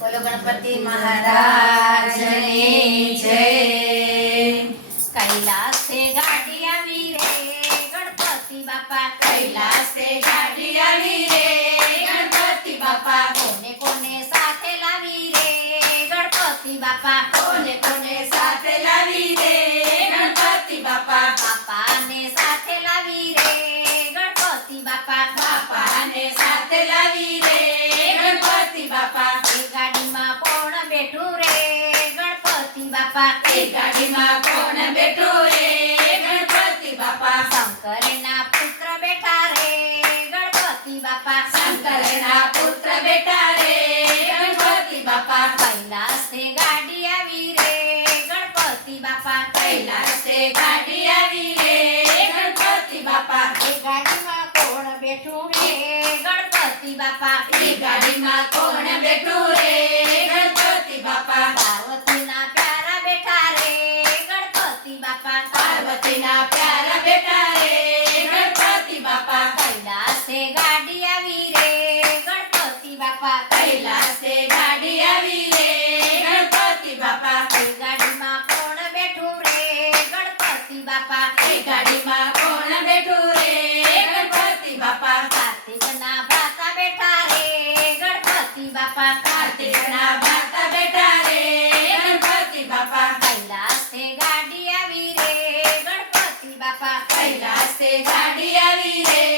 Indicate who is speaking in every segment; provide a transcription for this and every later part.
Speaker 1: બોલો ગણપતિ મહારાજની જય કૈલાસે ગાડી આવી રે ગણપતિ બાપા
Speaker 2: કૈલાસે ગાડી આવી રે ગણપતિ બાપા
Speaker 1: કોને કોને સાથે લાવી રે ગણપતિ બાપા
Speaker 2: કોને કોને बापा ते गाडीમાં કોણ બેઠો રે ગણપતિ બાપા
Speaker 1: શંકરના પુત્ર બેઠા રે ગણપતિ બાપા
Speaker 2: શંકરના પુત્ર બેઠા રે ગણપતિ બાપા
Speaker 1: કૈલાસથી ગાડી આવી રે ગણપતિ બાપા
Speaker 2: કૈલાસથી ગાડી આવી રે ગણપતિ બાપા
Speaker 1: એ ગાડીમાં કોણ બેઠો રે ગણપતિ બાપા
Speaker 2: એ ગાડીમાં કોણ બેઠો રે ગણપતિ બાપા
Speaker 1: પાર્વતીના બાપા
Speaker 2: કૈલાસે ગાડી આવી રે ગણપતિ બાપા
Speaker 1: એ ગાડીમાં કોણ બેઠું રે ગણપતિ બાપા
Speaker 2: એ ગાડીમાં કોણ બેઠું રે ગણપતિ બાપા
Speaker 1: કાર્તિકના ભાતા બેઠા રે ગણપતિ બાપા
Speaker 2: કાર્તિકના ભાતા બેઠા રે ગણપતિ બાપા
Speaker 1: કૈલાસે ગાડી આવી રે ગણપતિ બાપા
Speaker 2: કૈલાસે ગાડી આવી રે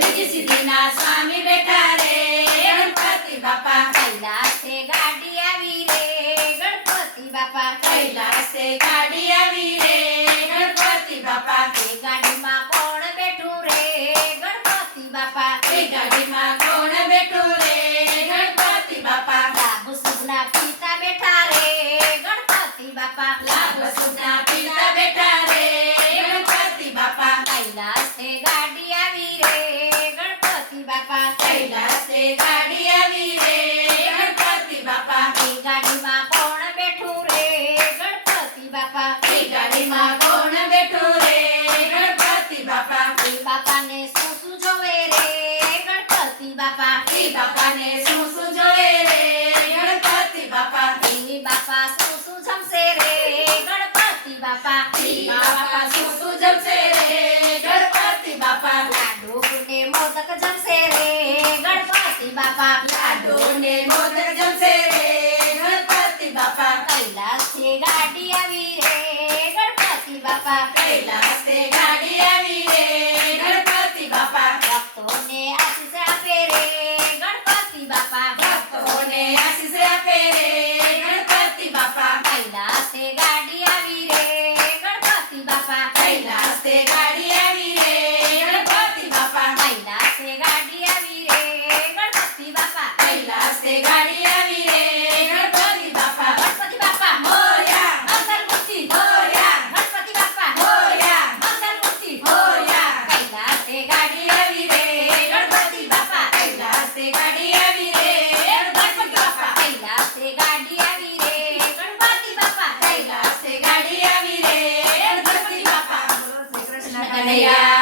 Speaker 2: ब्रिज दीना गणपति बापा
Speaker 1: कैलाश गाड़ी आवी गणपति बापा
Speaker 2: कैलाश गाड़ी आवी रे
Speaker 1: कौन बैठू रे गणपति बापा
Speaker 2: गाड़ी में Happy બાપા લાડો ને મોદર
Speaker 1: કનૈયા